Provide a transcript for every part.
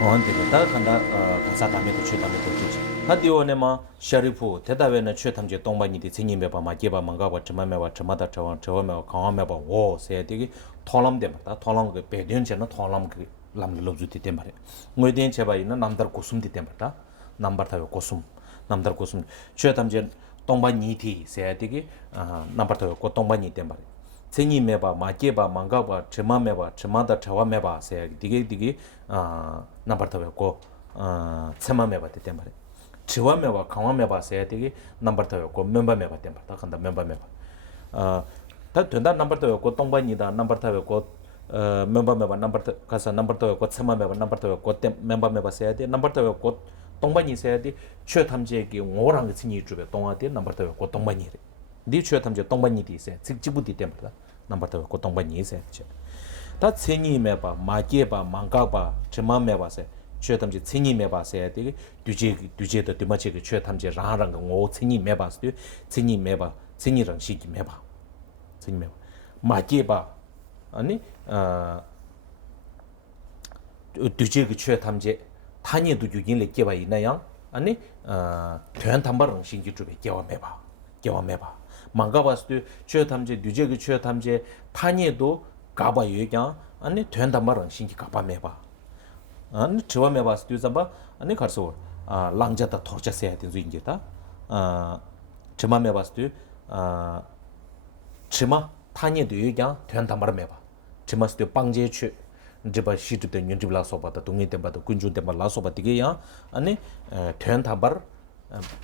언데가 다 간다 가사 담에도 최 담에도 주지 하디오네마 샤리프 대다베나 최 탐제 동반이디 진님에 봐 마게바 망가바 쩨마메 봐 쩨마다 저원 저원메 강화메 봐 오, 세디기 토람데 맞다 토람 그 배된제나 토람 그 람르로즈티 템바레 뭐된 제바 있는 남들 고숨디 템바다 남버 타요 고숨 남들 고숨 최 탐제 동반이디 세디기 남버 타요 고 동반이 템바레 생이메바 마게바 망가바 쩨마메바 쩨마다 저원메바 세 디게 넘버 세마메바 때문에 지와메바 강화메바 세야 되게 넘버 더고 멤버메바 때문에 다 간다 멤버메바 다 된다 넘버 더고 동반이다 넘버 더고 멤버메바 넘버 가서 넘버 더고 세마메바 넘버 더고 멤버메바 세야 돼 넘버 더고 동반이 세야 돼 최탐제기 오랑 같이 주베 동아데 넘버 더고 동반이래 네 최탐제 동반이디 세 직지부디 때문에 넘버 더고 동반이 세야 다 체니메바 마게바 망가바 쩨마메바세 최탐제 체니메바세 되게 뒤제도 뒤마치게 최탐제 라랑가 오 체니메바스 체니메바 체니랑 시기메바 체니메바 마게바 아니 뒤제게 최탐제 타니도 유인을 깨봐 있나요 아니 변탐바랑 신기 쪽에 깨와메바 망가바스도 최탐제 뒤제게 최탐제 타니도 가바 얘기야 아니 된다 말은 신기 가바메바 아니 저와메바스 뒤잡아 아니 가서 랑자다 토르자세야 된주 인게다 저마메바스 치마 타니도 얘기야 된다 말메바 치마스 빵제취 이제바 시드도 윤집라서바다 동네때바도 군주때바 라서바디게야 아니 된다 말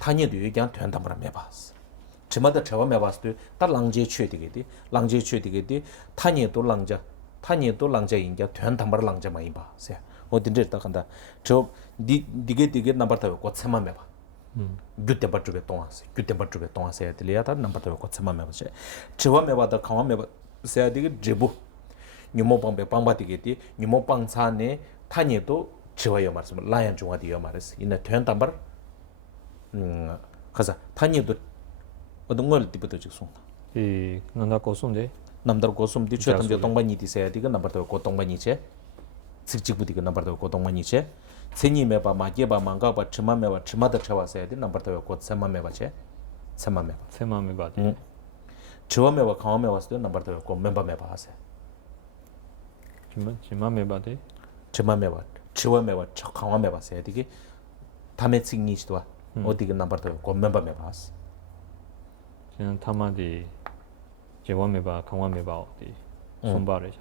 타니도 얘기야 된다 말메바스 저마다 저와메바스 다 랑제 취되게디 랑제 취되게디 타니도 랑자 인자 된담바를 랑자 많이 봐. 세. 어딘데 딱 한다. 저 디게 넘버 타고 고체만 해 봐. 규때 받주게 동아세. 규때 받주게 동아세 들려다 넘버 타고 고체만 해 봐. 저와메 봐다 강와메 봐. 세야 되게 제부. 뉴모방배 방바디게디 뉴모방차네 타니도 저와요 말씀. 라이언 중화디요 말스. 이나 된담바 가자. 타니도 어떤 걸 뒤부터 직송. 난다 고순데 남들 고숨 뒤쳐 탐제 동반이 디세야 디가 넘버도 고 동반이체 직직부디가 넘버도 고 동반이체 세니메바 마게바 망가바 쩨마메바 쩨마다 쩨와세야 디 넘버도 고 세마메바체 세마메바 쩨와메바 강와메바스도 넘버도 고 멤버메바 하세 지마메바데 쩨마메바 쩨와메바 강와메바세야 디기 담에 칭니스도 어디가 넘버도 고 멤버메바 하세 그냥 타마디 제와메바 강와메바 어디 손바르샤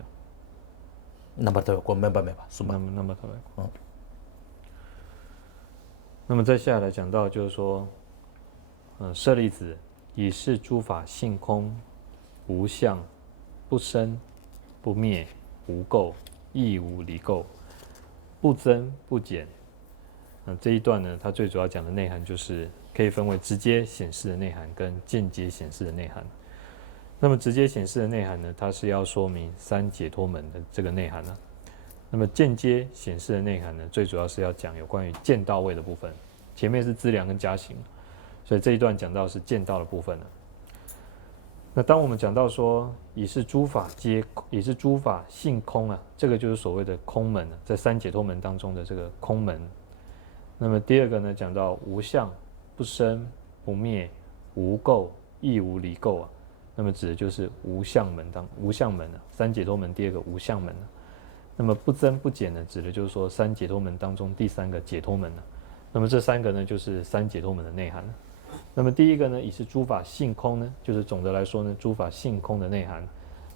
넘버도 고 멤버메바 수마 넘버头。那么再下来讲到就是说，舍利子，以是诸法性空，无相，不生，不灭，无垢，亦无离垢，不增不减。这一段呢，它最主要讲的内涵就是可以分为直接显示的内涵跟间接显示的内涵。那么直接显示的内涵呢，它是要说明三解脱门的这个内涵呢。那么间接显示的内涵呢，最主要是要讲有关于见道位的部分。前面是资粮跟加行，所以这一段讲到是见道的部分了。那当我们讲到说以是诸法性空啊，这个就是所谓的空门，在三解脱门当中的这个空门。那么第二个呢，讲到无相、不生、不灭、无垢、亦无离垢啊。那么指的就是无相门啊，三解脱门第二个无相门啊。那么不增不减呢，指的就是说三解脱门当中第三个解脱门啊。那么这三个呢，就是三解脱门的内涵。那么第一个呢，以是诸法性空呢，就是总的来说呢，诸法性空的内涵。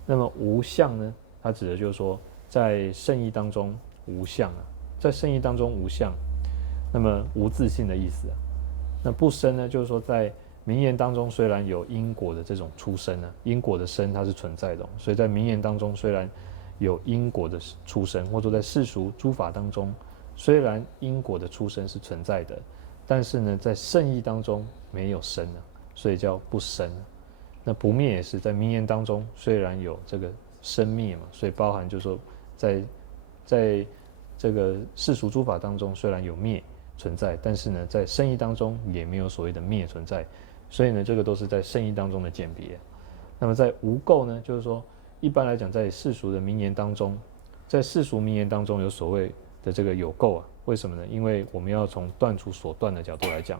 那么无相呢，它指的就是说在圣义当中无相啊，在圣义当中无相，那么无自性的意思啊。那不生呢，就是说在名言当中虽然有因果的这种出生呢，因果的生它是存在的，所以在名言当中虽然有因果的出生，或者说在世俗诸法当中，虽然因果的出生是存在的，但是呢，在圣义当中没有生啊，所以叫不生。那不灭也是在名言当中虽然有这个生灭嘛，所以包含就是说在这个世俗诸法当中虽然有灭存在，但是呢，在圣义当中也没有所谓的灭存在。所以呢，这个都是在圣义当中的鉴别。那么在无垢呢，就是说，一般来讲，在世俗的名言当中，在世俗名言当中有所谓的这个有垢啊。为什么呢？因为我们要从断除所断的角度来讲，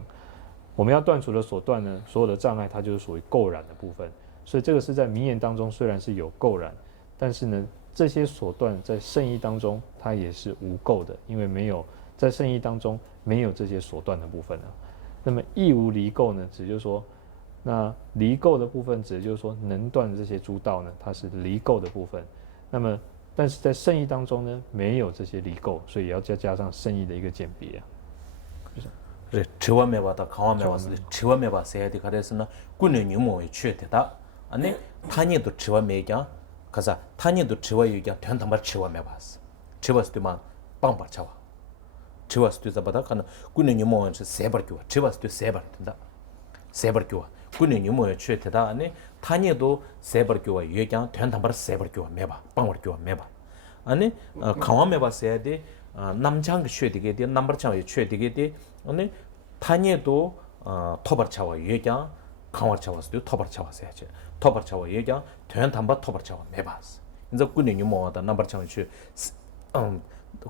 我们要断除的所断呢，所有的障碍它就是属于垢染的部分。所以这个是在名言当中虽然是有垢染，但是呢，这些所断在圣意当中它也是无垢的，因为没有在圣意当中没有这些所断的部分啊。那么亦无离垢呢，指就是说，那离垢的部分指的就是说能断的这些诸道呢，它是离垢的部分。那么但是在圣意当中呢，没有这些离垢，所以也要加上圣意的一个鉴别啊。그래 치와 메바다 강화 메바스 치와 메바 세야디 가레스나 꾸네 뉴모에 취했다 아니 타니도 치와 메냐 가자 타니도 치와 유냐 된담바 치와 메바스 치바스도만 빵바 차와 치바스도 잡아다 가는 꾸네 뉴모에 세버교 치바스도 세버 된다 세버교 꾸네 뉴모에 취했다 아니 타니도 세버교와 유냐 된담바 세버교 메바 빵버교 메바 아니 강화 메바 세야디 남장 취되게 돼 넘버 차에 취되게 돼 아니 타니도 토벌 차와 얘기야 강화 차와서도 토벌 차와서야지 토벌 차와 얘기야 된 담바 토벌 차와 매바스 이제 군인이 뭐다 넘버 차에 취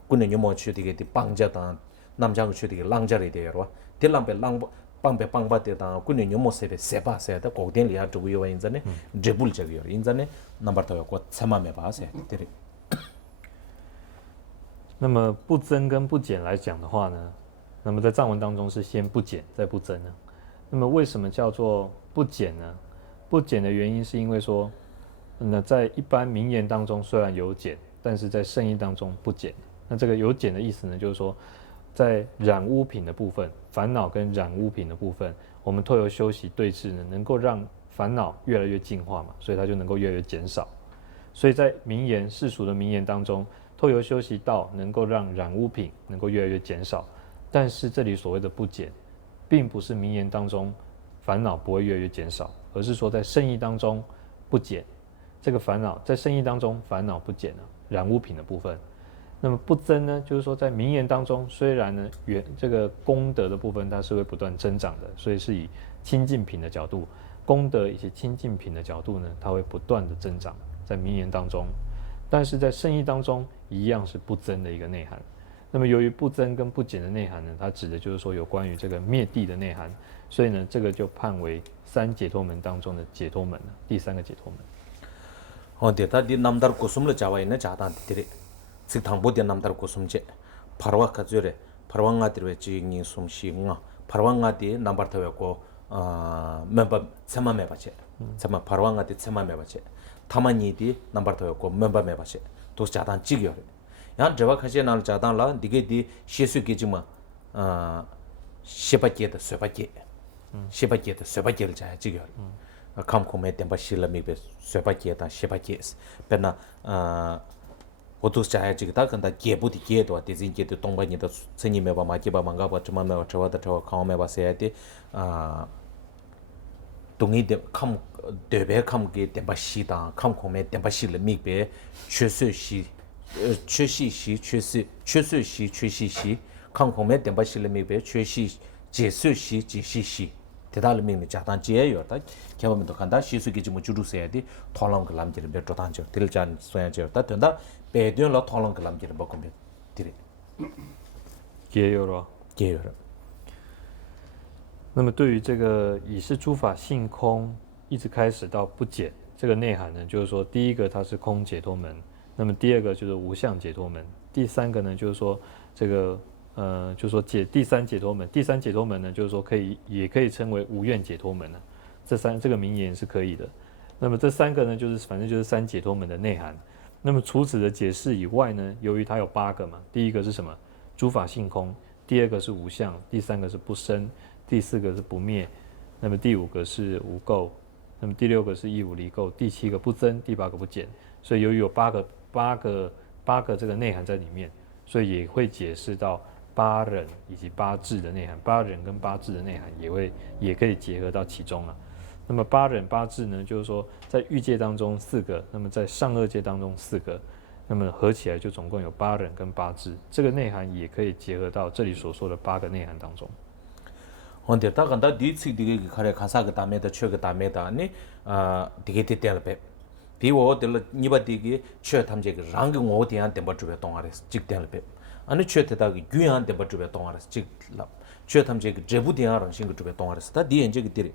군인이 뭐 취되게 돼 방자다 남장 취되게 랑자리 돼요 딜람베 랑 빵베 빵바데다 군인이 뭐 세베 세바세다 고된리아 주위에 인자네 제불 저기요 인자네 넘버 타고 참아 매바세 되리 那么不增跟不减来讲的话呢，那么在藏文当中是先不减再不增呢。那么为什么叫做不减呢？不减的原因是因为说，那在一般名言当中虽然有减，但是在圣意当中不减。那这个有减的意思呢，就是说，在染污品的部分，烦恼跟染污品的部分，我们透由修习对治呢，能够让烦恼越来越净化嘛，所以它就能够越来越减少。所以在名言世俗的名言当中，透由修习道能够让染污品能够越来越减少，但是这里所谓的不减，并不是名言当中烦恼不会越来越减少，而是说在圣意当中不减，这个烦恼在圣意当中烦恼不减了，染污品的部分。那么不增呢，就是说在名言当中，虽然呢这个功德的部分它是会不断增长的，所以是以清净品的角度，功德以及清净品的角度呢，它会不断的增长在名言当中。但是在圣意当中一样是不增的一个内涵。那么由于不增跟不减的内涵呢，它指的就是说有关于这个灭地的内涵，所以呢这个就判为三解脱门当中的解脱门，第三个解脱门。데이터 디 남달 고숨을 자와 있는 자단들이 직탕보디 남달 고숨제 파르와 가즈레 파르왕아들의 지잉이 숨시응아 파르왕아디 남바르타고 멤버 세마메바체 세마 파르왕아디 세마메바체 타마니디 남바르타고 멤버메바체 또 자단 지겨요 야 저와 같이 날 자단라 디게디 시수기지마 시바케다 쇠바케 시바케다 쇠바케를 자 지겨요 감코메 템바 실라미베 쇠바케다 시바케스 베나 오토스 자야지다 간다 게부디 게도 디진게도 동반이다 스님메바 마케바 망가바 츠마메바 저와다 저 카오메바 세야디 동이데 캄 데베 캄게 템바 시다 감코메 템바 실라미베 최수시 최시시 최시 최수시 최시시 감코메 템바 실라미베 최시 제수시 제시시 대달미미 자단 제여다 개범도 간다 시수기 좀 주루세야디 톨랑 글람지를 몇 조단죠 들잔 소야죠 다 된다 배드연로 톨랑 글람지를 먹고 들이 예요로 예요。那么对于这个以是诸法性空一直开始到不减这个内涵呢，就是说第一个它是空解脱门，那么第二个就是无相解脱门，第三个呢就是说这个就是说第三解脱门，第三解脱门呢，就是说也可以称为无愿解脱门了。这个名言是可以的。那么这三个呢，反正就是三解脱门的内涵。那么除此的解释以外呢，由于它有8个嘛，第一个是什么？诸法性空，第二个是无相，第三个是不生，第四个是不灭，那么第5个是无垢，那么第6个是亦无离垢，第7个不增，第8个不减。所以由于有八个这个内涵在里面，所以也会解释到8忍以及8智的内涵，8忍跟8智的内涵也可以结合到其中了。那么8忍8智呢，就是说在欲界当中4个，那么在上恶界当中4个，那么合起来就总共有8忍跟8智，这个内涵也可以结合到这里所说的8个内涵当中。근데 딱 간다 디치 디게 가래 가사가 다메다 최가 다메다 아니 디게 디텔베 디오 들 니바디게 최 탐제 랑게 오디한테 버주베 동아레 직텔베 아니 최대다기 규한 데 버주베 동아라스 직랍 최탐제 그 제부디아랑 싱그 주베 동아라스 다 디엔제 그 디리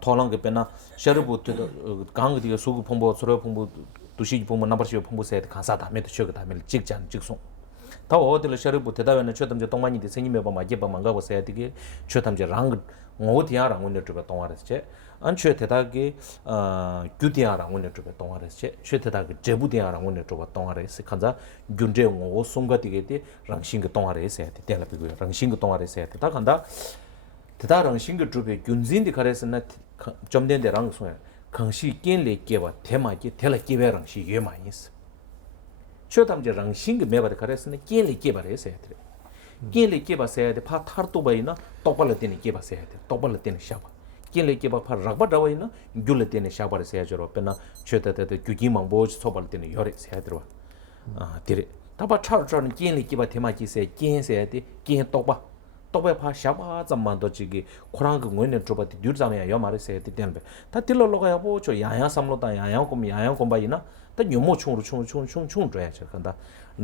토랑게 페나 셔르부트 강디가 수구 폼보 소로 폼보 두시 폼보 넘버시 폼보 세트 간사다 메트 셔가 다멜 직장 직송 다 어딜 셔르부트 다베나 최탐제 동만이데 생님에 봐 마게 봐 망가고 세야디게 최탐제 랑 오디아랑 원내 주베 동아라스 제 안추에 대다게 규디아랑 원내 주베 동아라스 제 최대다게 제부디아랑 원내 주베 동아라스 간자 균제 오 송가디게디 랑싱그 동아라스 세야디 텔라피고 랑싱그 동아라스 세야디 다 간다 대다랑 싱그 주베 균진디 가레스나 점된데 랑송야 강시 낀레 깨바 테마게 텔라 깨베랑 시 예마이스 최탐제 랑싱그 메바데 가레스나 낀레 깨바레 세야디 낀레 깨바 세야디 파 타르토바이나 똑발레 때니 깨바 세야디 똑발레 때니 샤바 낀레 깨바 파 락바 다와이나 귤레 때니 샤바레 세야저로 페나 최다데 규기망 보지 소발 때니 요레 세야드와 디레 다바 차르차는 낀레 깨바 테마기 세 낀 세야디 낀 똑바 똑바 파 샤바 잠만도 지기 코랑그 원네 조바디 듀르자메야 요마레 세야디 텐베 다 딜로로가 보죠 야야 삼로다 야야 곰바이나 다 뇨모 총으로 총 줘야죠 간다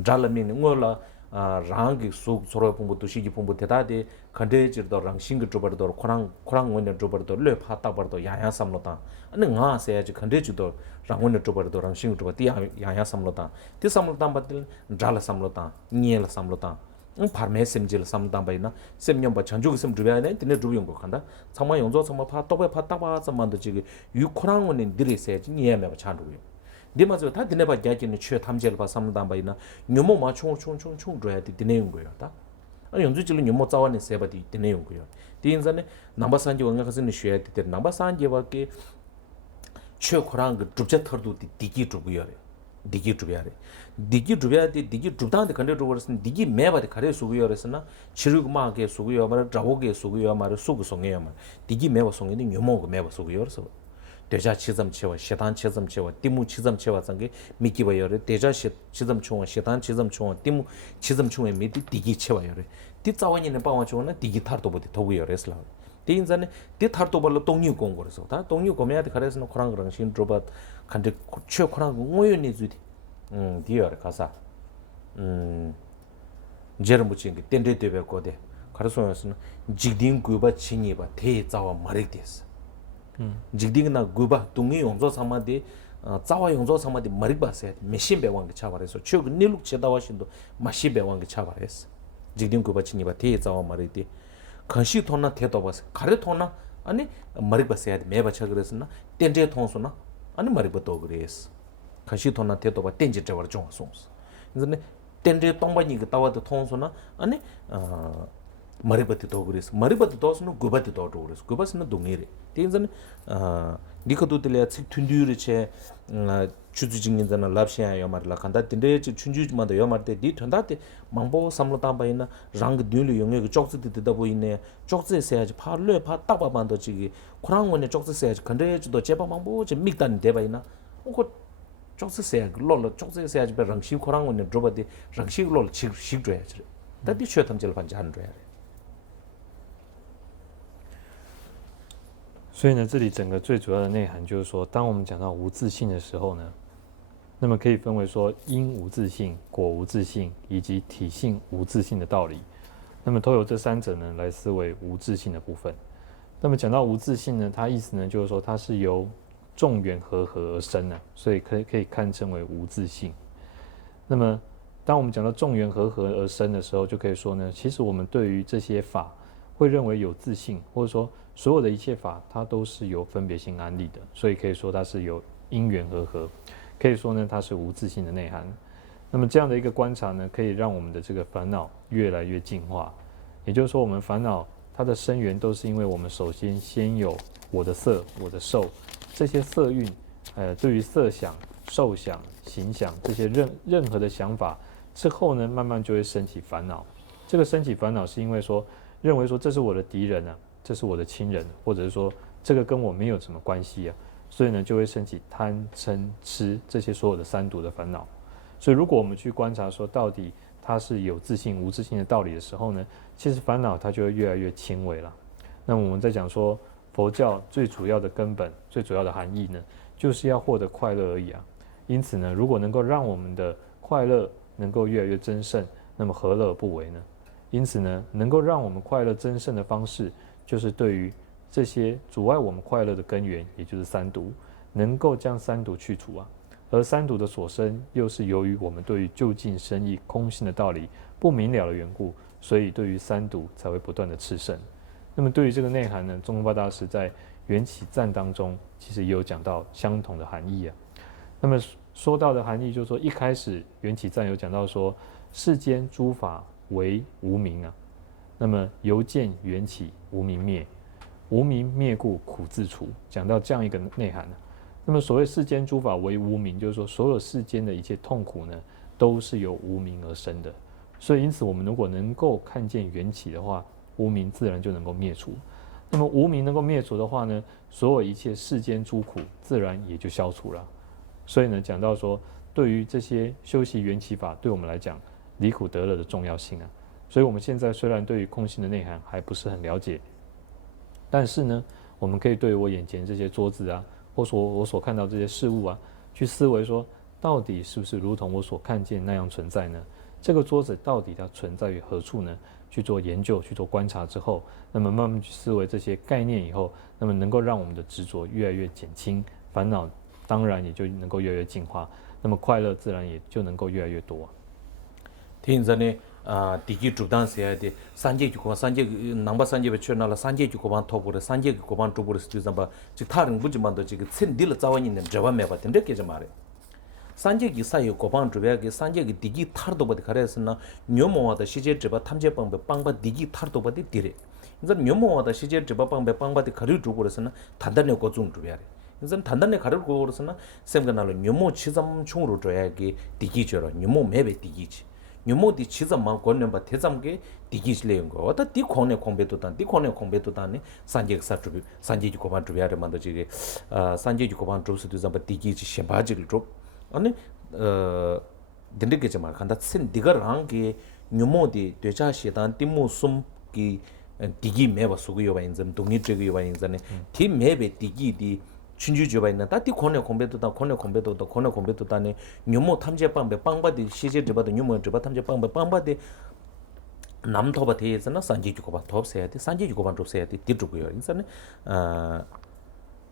잘라미는 응올라 랑기 속 소로 본부도 시기 본부 대다데 컨데지도 랑싱그 조버도 코랑 원네 조버도 뢰 파타버도 야야 삼로다 아니 nga 세야지 컨데지도 랑원네 조버도 랑싱그 조버 디 야야 삼로다 디 삼로다 바들 잘라 삼로다 니엘 삼로다 파르메 셈질 삼로다 바이나 셈념바 전주기 셈 주베네 디네 주용 거 간다 정말 용조 정말 파 또베 파타바 잠만도 지기 유 코랑 원네 디레세지 니에메 찬루요 디마저 다 디네바 야기는 최 탐제를 봐 삼다 바이나 뇨모 마총 줘야 돼 디네용 거요 다 아니 연주질은 뇨모 자원에 세바디 디네용 거요 디인자네 넘버 산지 원가 가서는 쉬어야 돼 넘버 산지밖에 최 코랑 그 줍제 털도 디기 주고요래 디기 주야래 디기 주야 돼 디기 주다한테 근데 주버스는 디기 매바데 가래 수고요래서나 치르고마게 수고요 말 자고게 수고요 말 수고 송해요 말 디기 매바 송해는 뇨모 매바 수고요래서 대자 치점 채와 시단 치점 채와 띠무 치점 채와 상게 미기바요레 대자 치점 총와 시단 치점 총와 띠무 치점 총에 미디 디기 채와요레 디 자원이네 바와 총나 디기 타르도 보디 도구요레슬라 디인자네 디 타르도 벌로 동류 공고래서 다 동류 고메야데 가래서 코랑 그런 신 드로바 간데 최 코랑 모요니 주디 디어레 가사 제르무친게 텐데데베 거데 가르소였으나 직딩 구바 치니바 대자와 마릭데스 직딩나 구바 동이 용조 상마디 자와 용조 상마디 머리바세 메신베 왕게 차바레서 최근 닐룩 제다와신도 마시베 왕게 차바레스 직딩 구바 치니바 대 자와 머리디 간시 돈나 대도바스 가레 돈나 아니 머리바세 메바차 그랬으나 텐제 통소나 아니 머리바도 그랬어 간시 돈나 대도바 텐제 저버 좀 송스 근데 텐제 동바니 그 따와도 통소나 아니 머리바티 도그리스 머리바티 도스는 구바티 도그리스 구바스는 동이래 대인자는 니코도들에 책 튠듀르체 추주징인자나 랍시야 요마르라 간다 딘데 춘주지마도 요마르데 디 턴다데 망보 삼로담바이나 랑 듄르 용에 그 쪽스디 되다 보이네 쪽스에서야지 파르레 파 따바반도 지기 코랑원에 쪽스에야지 근데지도 제바 망보 제 믹단 대바이나 그 쪽스에야 롤로 쪽스에야지 배 랑시 코랑원에 드로바디 랑시 롤 식줘야지 다디 쉐탐질 반잔 줘야 所以呢，这里整个最主要的内涵就是说，当我们讲到无自性的时候呢，那么可以分为说因无自性、果无自性以及体性无自性的道理。那么都由这三者呢来思维无自性的部分。那么讲到无自性呢，它意思呢就是说它是由众缘和合而生的，所以可以看成为无自性。那么当我们讲到众缘和合而生的时候，就可以说呢，其实我们对于这些法会认为有自性，或者说所有的一切法它都是由分别心安立的，所以可以说它是由因缘和合，可以说呢它是无自性的内涵。那么这样的一个观察呢，可以让我们的这个烦恼越来越净化。也就是说，我们烦恼它的生源都是因为我们首先有我的色、我的受这些色蕴，对于色想、受想、行想这些任何的想法之后呢，慢慢就会升起烦恼。这个升起烦恼是因为说认为说这是我的敌人啊，这是我的亲人，或者是说这个跟我没有什么关系啊，所以呢就会升起贪嗔痴这些所有的三毒的烦恼。所以如果我们去观察说到底它是有自性无自性的道理的时候呢，其实烦恼它就会越来越轻微了。那么我们在讲说佛教最主要的根本、最主要的含义呢，就是要获得快乐而已啊。因此呢，如果能够让我们的快乐能够越来越增盛，那么何乐而不为呢？因此呢，能够让我们快乐增胜的方式，就是对于这些阻碍我们快乐的根源，也就是三毒，能够将三毒去除啊。而三毒的所生，又是由于我们对于究竟生义空性的道理不明了的缘故，所以对于三毒才会不断的炽盛。那么对于这个内涵呢，宗喀巴大师在缘起赞当中，其实也有讲到相同的含义啊。那么说到的含义，就是说一开始缘起赞有讲到说，世间诸法为无明啊，那么由见缘起，无明灭，无明灭故苦自除，讲到这样一个内涵啊。那么所谓世间诸法为无明，就是说所有世间的一切痛苦呢，都是由无明而生的。所以因此我们如果能够看见缘起的话，无明自然就能够灭除。那么无明能够灭除的话呢，所有一切世间诸苦自然也就消除了。所以呢，讲到说，对于这些修习缘起法，对我们来讲，离苦得乐的重要性啊。所以我们现在虽然对于空性的内涵还不是很了解，但是呢，我们可以对我眼前这些桌子啊，或说我所看到这些事物啊，去思维说，到底是不是如同我所看见那样存在呢？这个桌子到底它存在于何处呢？去做研究，去做观察之后，那么慢慢去思维这些概念以后，那么能够让我们的执着越来越减轻，烦恼当然也就能够越来越净化，那么快乐自然也就能够越来越多。听着呢，第几主张写的三界去那了三界去国防托布的三界国防主布的就这么就他人不就嘛的这个趁地了早晚呢，这完没把听着给这嘛的。산적이 사이 고방 주변에 산적이 디기 타르도 버디 가래서나 묘모와다 시제 접어 탐제 방법 방바 디기 타르도 버디 디레 이제 묘모와다 시제 접어 방법 방바디 가르 주고 그래서나 단단히 고중 주변에 이제 단단히 가르 주고 그래서나 샘가나로 묘모 치점 총으로 줘야기 디기 줘라 묘모 매베 디기지 묘모디 치점만 권념바 대zam게 디기실래인 거 어다 디콘에 공배도단 디콘에 공배도단에 산적 사주비 산적이 고방 주변에 만들지 산적이 고방 주스도 잠바 디기지 셴바지를 줘 아니 딘데게 좀 간다 신 디가랑게 뉴모디 되자시단 티무숨기 디기 매바 수고요 바인점 동니적이 바인자네 티 매베 디기디 춘주주바 있는 다티 코네 공배도다 코네 공배도다 코네 공배도다네 뉴모 탐제 방배 방바디 시제 접어도 뉴모 접어 탐제 방배 방바디 남토바 대에서는 산지주고 바 톱세야 돼 산지주고 바 톱세야 돼 디주고요 인자네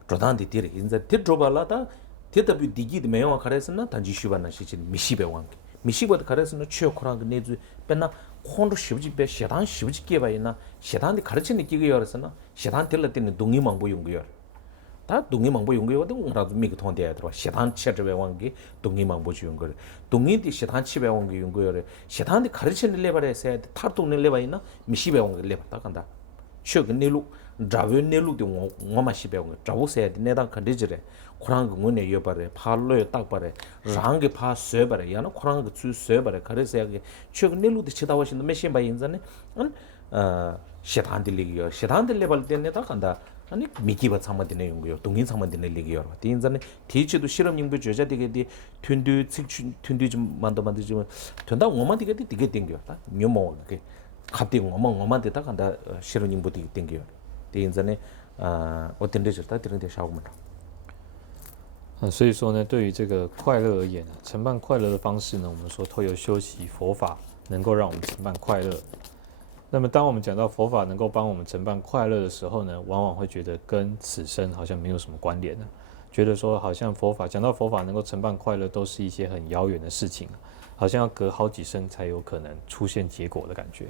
조단디 디리 인자 디주발라다 대답이 디기드 매용아 가래서나 단지 쉬바나 시진 미시베 왕게 미시버드 가래서나 취역코랑 내주 빼나 콘도 쉬브지베 시단 쉬브지게 바이나 시단데 가르치는 기게 열었으나 시단 들을 때는 동의망보 용거요 다 동의망보 용거요 동라도 미그 통대야 들어 시단 쳐저베 왕게 동의망보 용거 동의디 시단 치베 왕게 용거요 시단데 가르치는 레바래서 타동네 레바이나 미시베 왕게 레바다 간다 쉬어근 내루 자외 내루데 원마시베 왕게 자고세야 내단 컨디지레 코랑 응원에 여바래 팔로에 딱바래 랑게 파 쇠바래 야는 코랑 그추 쇠바래 그래서 여기 최근 내루도 치다와신도 메신 바 인자네 시단들리기요 시단들 레벨 때문에 다 간다 아니 미기바 참만되네 용고요 동인 참만되네 리기요 인자네 티치도 실험 연구 조자 되게 튼드 튼드 좀 만들지만 된다 오만 되게 되게 땡겨다 묘모 그게 갑자기 오만 되다 간다 실험 연구 되게 땡겨요 인자네 어떤 데서 다 들은 데 샤오면 所以说呢，对于这个快乐而言呢，承办快乐的方式呢，我们说透过修习佛法，能够让我们承办快乐。那么，当我们讲到佛法能够帮我们承办快乐的时候呢，往往会觉得跟此生好像没有什么关联呢，觉得说好像佛法讲到佛法能够承办快乐，都是一些很遥远的事情，好像要隔好几生才有可能出现结果的感觉。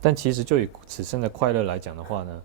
但其实就以此生的快乐来讲的话呢，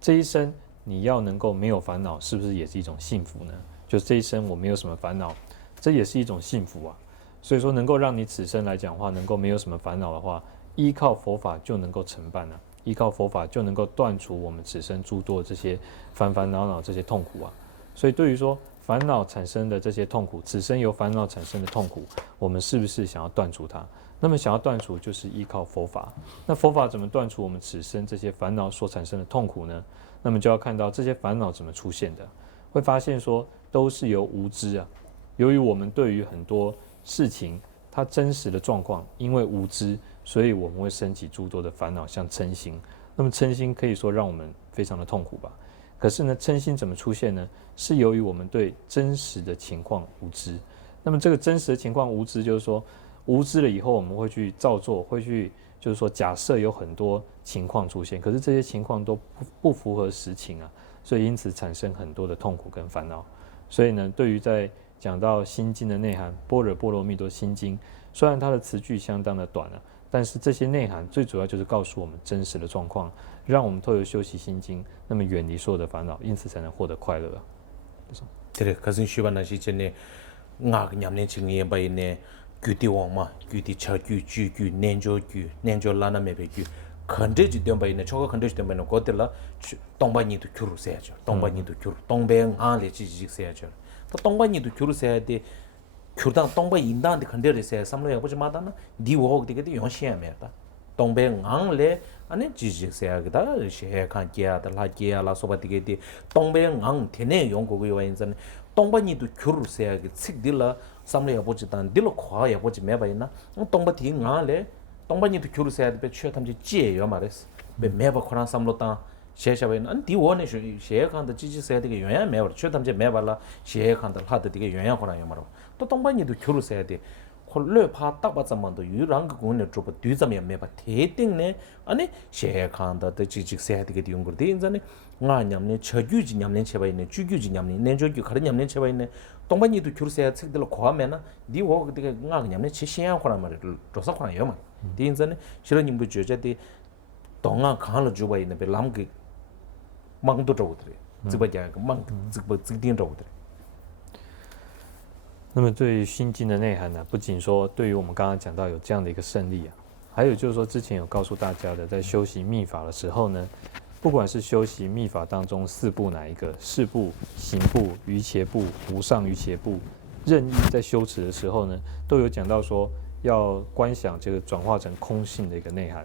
这一生你要能够没有烦恼，是不是也是一种幸福呢？就这一生我没有什么烦恼，这也是一种幸福啊。所以说能够让你此生来讲的话，能够没有什么烦恼的话，依靠佛法就能够承办啊，依靠佛法就能够断除我们此生诸多这些烦烦恼恼这些痛苦啊。所以对于说烦恼产生的这些痛苦，此生由烦恼产生的痛苦，我们是不是想要断除它？那么想要断除就是依靠佛法。那佛法怎么断除我们此生这些烦恼所产生的痛苦呢？那么就要看到这些烦恼怎么出现的，会发现说都是由无知啊，由于我们对于很多事情它真实的状况，因为无知，所以我们会升起诸多的烦恼，像嗔心。那么嗔心可以说让我们非常的痛苦吧。可是呢，嗔心怎么出现呢？是由于我们对真实的情况无知。那么这个真实的情况无知，就是说无知了以后，我们会去照做，会去就是说假设有很多情况出现，可是这些情况都不符合实情啊，所以因此产生很多的痛苦跟烦恼。所以呢，对于在讲到心经的内涵，般若波罗蜜多心经，虽然它的词句相当的短啊，但是这些内涵最主要就是告诉我们真实的状况，让我们透过修习心经，那么远离所有的烦恼，因此才能获得快乐。그래 가슴 쉬바나 시전에 nga nyamne chingye bai ne gyuti wangma gyuti chagyu jugyu nenjo lana mebe gyu khande ji dem bai ne choga khande ji dem bai ne godela tongba ni tu kyuru se ja tongba ni tu kyuru tongbe nga le ji ji se ja to tongba ni tu kyuru se de kyurda tongba indan de khande re se samlo ya bujma da na di wo de de yon shen me da tongbe ngang le ane ji ji se ya da she kan kia da la kia la so ba de de tongbe ngang tene yong go go yo yin zan 동바니도 교를 세야게 책딜라 삼례야 보지단 딜로 과야 보지 매바이나 동바티 nga래 동바니도 교를 세야데 배 취탐지 지예요 말했어 배 매바 코란 삼로다 셰샤바이나 안 디원에 셰간다 지지 세야 되게 영야 매바 취탐지 매발라 셰간다 하드 되게 영야 코란요 말어 또 동바니도 교를 세야 돼 콜레 파딱 받자만도 유랑 그거네 좀 뒤자면 매바 대땡네 아니 셰간다 지지 세야 되게 되는 거데 인자네 nga nyamne chagyuji nyamne chebaine jugyuji nyamne nenjogyu khare nyamne chebaine tongbanyi du kyurse tsekdelo khoamena di wo de nga nyamne cheshiya khora mare rosa khora yoma di inzane shiro nimbu joja de donga khanlo jubaine be lamge mangdo jodre ziba ja mang ziba zidin jodre。那么对于心经的内涵呢，不仅说对于我们刚刚讲到有这样的一个胜利啊，还有就是说之前有告诉大家的，在修习密法的时候呢，不管是修习密法当中四部哪一个，事部、行部、瑜伽部、无上瑜伽部，任意在修持的时候呢，都有讲到说要观想这个转化成空性的一个内涵。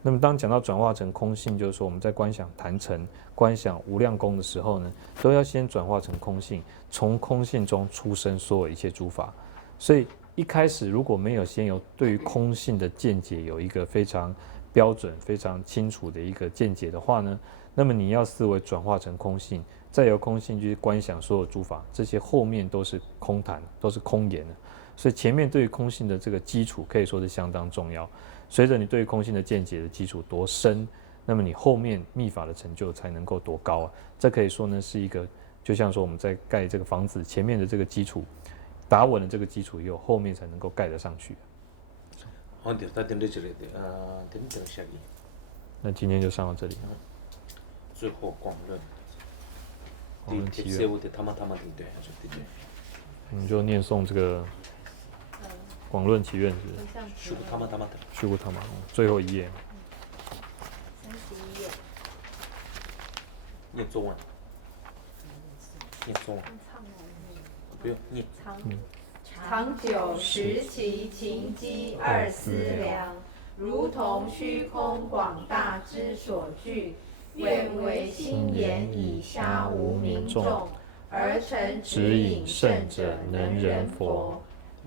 那么当讲到转化成空性，就是说我们在观想坛城、观想无量宫的时候呢，都要先转化成空性，从空性中出生所有一切诸法。所以一开始如果没有先有对于空性的见解有一个非常标准、非常清楚的一个见解的话呢，那么你要思维转化成空性，再由空性去观想所有诸法，这些后面都是空谈，都是空言的。所以前面对于空性的这个基础可以说是相当重要。随着你对于空性的见解的基础多深，那么你后面密法的成就才能够多高啊！这可以说呢是一个，就像说我们在盖这个房子前面的这个基础打稳了这个基础以后，后面才能够盖得上去。那今天就上到这里。最后广论，广论题愿，我们就念诵这个广论祈愿是。须古他玛，最后一页。31页。念中文。念中文。不用念。长久时其情机二思量，如同虚空广大之所具，愿为心言以杀无名众，而成指引圣者能人佛。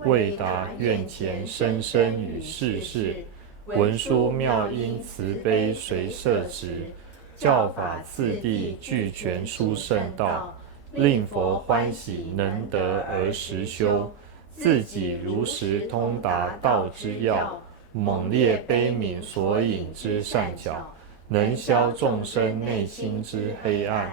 为达愿前生生与世世，文殊妙音慈悲随摄持，教法次第俱全殊胜道，令佛欢喜能得而实修，自己如实通达道之要，猛烈悲悯所引之善巧，能消众生内心之黑暗。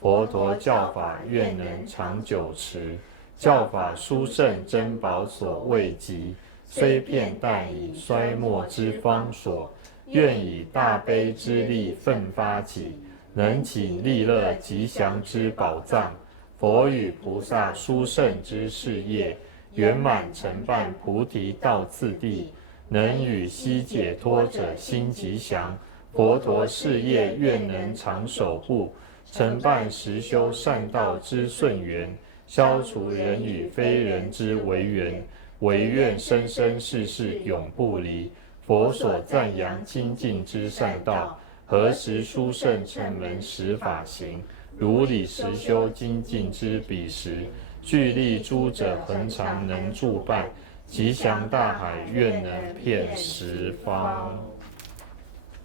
佛陀教法愿能长久持，教法殊胜珍宝所未及，虽片但以衰末之方所，愿以大悲之力奋发起，能请利乐吉祥之宝藏，佛与菩萨殊胜之事业，圆满承办菩提道次第，能与悉解脱者心吉祥，佛陀事业愿能常守护，承办实修善道之顺缘，消除人与非人之违缘，唯愿生生世世永不离。佛所赞扬清净之善道，何时殊胜乘门实法行？如理实修精进之彼时，具力诸者恒常能助伴，吉祥大海愿能遍十方。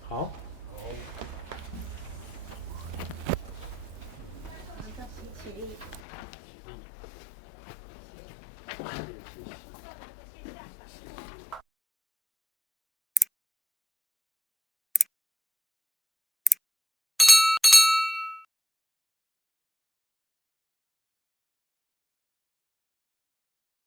好。起立。